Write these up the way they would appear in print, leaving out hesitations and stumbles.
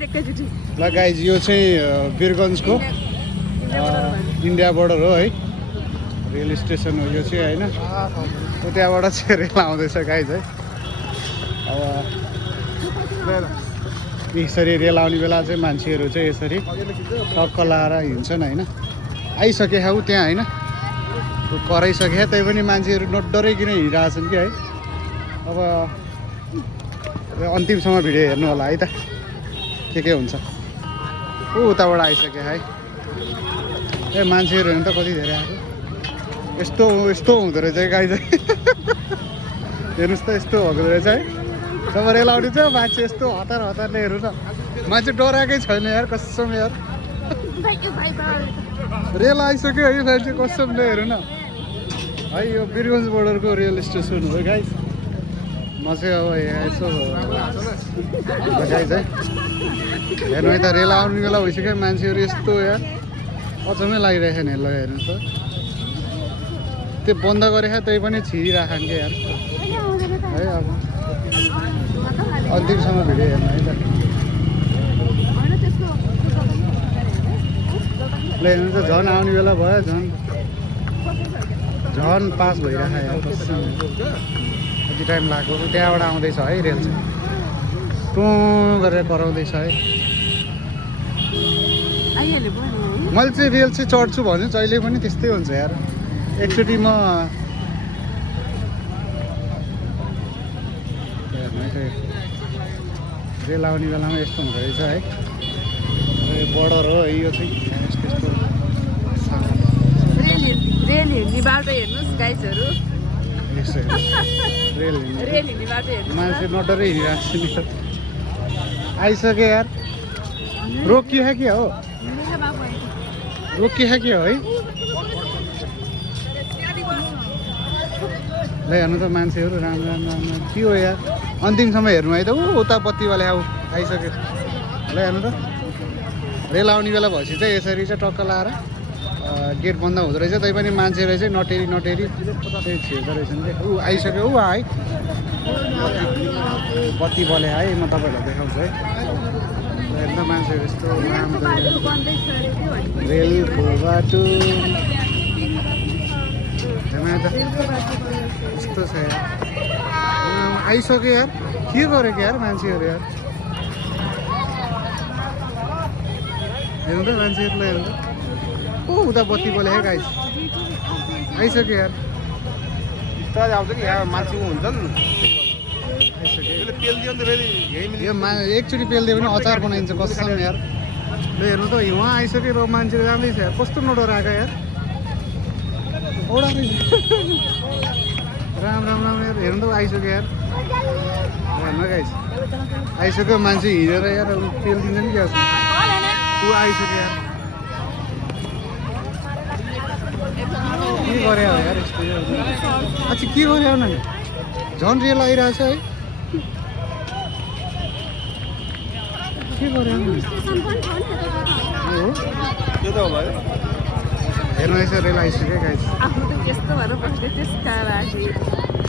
ल गाइज यो चाहिँ वीरगन्जको इन्डिया बोर्डर हो है रेल स्टेसन हो यो चाहिँ होइन त्यहाँबाट चाहिँ रेल आउँदैछ गाइज है अब यसरी रेल आउने बेला चाहिँ मान्छेहरू चाहिँ यसरी टक्क लाएर हिँड्छन् होइन आइसके हौ त्यहाँ होइन कराइसके तै पनि मान्छेहरू नडराइकन हिँडिरहेछन् कि है अब अन्तिमसम्म भिडियो हेर्नु होला है त के हुन्छ उताबाट आइसक्यो है ए मान्छेहरू हेर्नु त कति धेरै आएको यस्तो यस्तो हुँदो रहेछ है गाई चाहिँ हेर्नुहोस् त यस्तो हुँदो रहेछ है जब रेल आउने चाहिँ मान्छे यस्तो हतार हतारले हेर्नु न मान्छे डराएकै छैन यार कसम यार रेल आइसक्यो है मान्छे कसमले हेर्नु न है यो वीरगन्ज बोर्डरको रेल स्टेसन हो गाई म चाहिँ अब यसो गाइज है हेर्नु है त रेल आउने बेला भइसक्यो मान्छेहरू यस्तो यार अचम्मै लागिरहेको नि ल हेर्नुहोस् त त्यो बन्द गरेको त्यही पनि छिरिराखन् क्या यार है अब अन्तिमसम्म भिडियो हेर्नु है त ल हेर्नु त झन् आउने बेला भयो झन् पास भइरहेको यार कति टाइम लाग्यो त्यहाँबाट आउँदैछ है रेल चाहिँ टुँ गरेर कराउँदैछ है मैले चाहिँ रेल चाहिँ चढ्छु भन्छु जहिले पनि त्यस्तै हुन्छ यार एकचोटि म रेल आउने बेलामा यस्तो हुँदो रहेछ है बोर्डर हो यो चाहिँ त्यस्तो रेल हिँड्ने बाटो हेर्नुहोस् गाइजहरू रेल हिँड्ने बाटो मान्छे नडरै हिँडिरहेको छ नि आइसक्यो यार रोकियो है क्या हो रोकियो है क्या हो है ल हेर्नु त मान्छेहरू राम्रो राम्रो राम्रो के हो यार अन्तिमसम्म हेर्नु है त उता बत्तीवाले आइसक्यो ल हेर्नु त रेल आउने बेला भएपछि चाहिँ यसरी चाहिँ टक्क लाएर गेट बन्द हुँदो रहेछ तै पनि मान्छेले चाहिँ नटेरी चाहिँ छिर्दो रहेछन् क्या आइसक्यो है बत्ती बले है म तपाईँहरूलाई देखाउँछु है हेर्नु त मान्छेहरू यस्तो रेलको बाटो हेर्नु त यस्तो छ यार आइसक्यो यार के गरेको यार मान्छेहरू यार हेर्नु त मान्छेहरूलाई हेर्नु त उता बत्ती बोले है गाइस आइसक्यो यार आउँछ नि यहाँ मान्छे हुन्छ नि एकचोटि पेलिदियो भने अचार बनाइन्छ कसम यार ल हेर्नु त उहाँ आइसक्यो र मान्छेहरू जाँदैछ यार कस्तो नडराएको यार औडा राम राम राम यार हेर्नु त आइसक्यो यार हेर्नु गाइस आइसक्यो मान्छे हिँडेर यार पेलिदिन्छ नि क्या ऊ आइसक्यो यार के गरे हो यार यस्तो अच्छा के गरे हो न झन् रेल आइरहेछ है के गरे हो हेर्नु रहेछ रेल आइसक्यो गाइस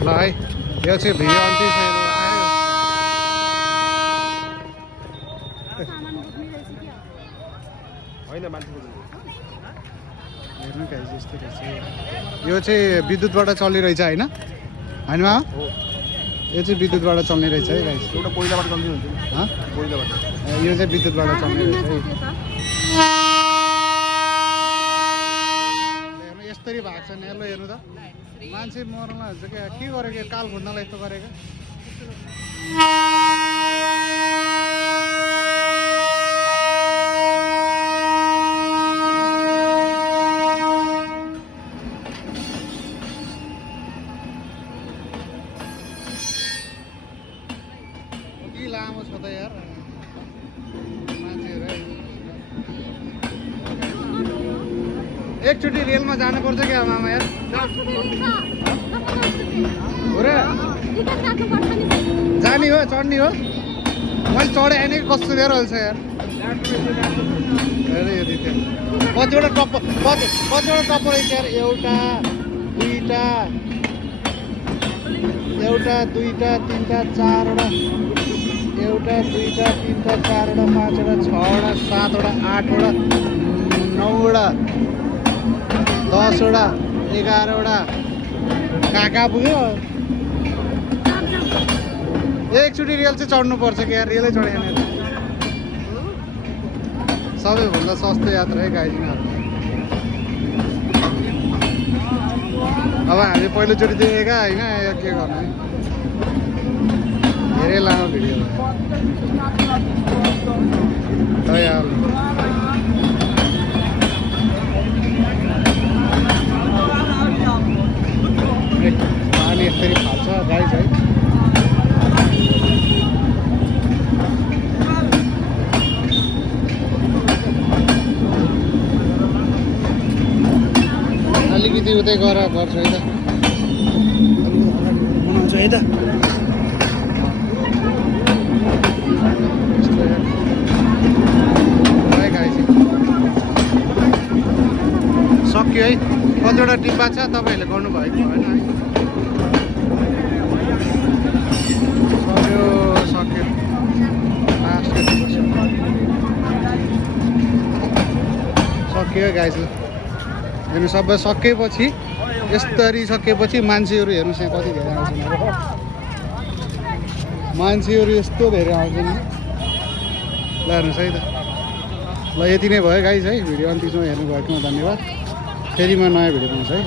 ल है यो चाहिँ भिडियो अन्तिम होइन मान्छे हेर्नु गाइस यस्तो रहेछ यो चाहिँ विद्युतबाट चलिरहेछ होइन होइन यो चाहिँ विद्युतबाट चल्ने रहेछ है गाइस एउटा कोइलाबाट चल्ने हुन्छ नि कोइलाबाट यो चाहिँ विद्युतबाट चल्ने रहेछ है हेर्नु यस्तरी भएको छ नि ल हेर्नु त मान्छे मर्नलाई हुन्छ क्या के गरेको काल खुन्नलाई यस्तो गरेको लामो छ त यार मान्छेहरू एकचोटि रेलमा जानुपर्छ क्या मामा यार हो र जाने हो चढ्ने हो मैले चढेँ होइन कस्तो लिएर हाल्छ यार कतिवटा टप्पर रहेछ यार एउटा दुईटा तिनवटा चारवटा एउटा दुईवटा तिनवटा चारवटा पाँचवटा छवटा सातवटा आठवटा नौवटा 10वटा 11वटा कहाँ पुग्यो एकचोटि रेल चाहिँ चढ्नुपर्छ कि यार रेलै चढेन सबैभन्दा सस्तो यात्रा है गाइजहरू अब हामी पहिलोचोटि देखेका होइन यो के गर्नु है धेरै लामो भिडियो पानी यसरी फाल्छ गाइज है अलिकति उतै गएर गर्छु है त बनाउँछु है त सक्यो है कतिवटा डिब्बा छ तपाईँहरूले गर्नुभएको भएन है सक्यो लास्ट सक्यो गाइजले हेर्नु सबै सकेपछि यसरी सकेपछि मान्छेहरू हेर्नुहोस् यहाँ कति धेरै आउँछन् मान्छेहरू यस्तो धेरै आउँछन् ल हेर्नुहोस् है त ल यति नै भयो गाइज है भिडियो अन्तिमसम्म हेर्नुभएकोमा धन्यवाद फेरि म नयाँ भिडियो पाउँछु है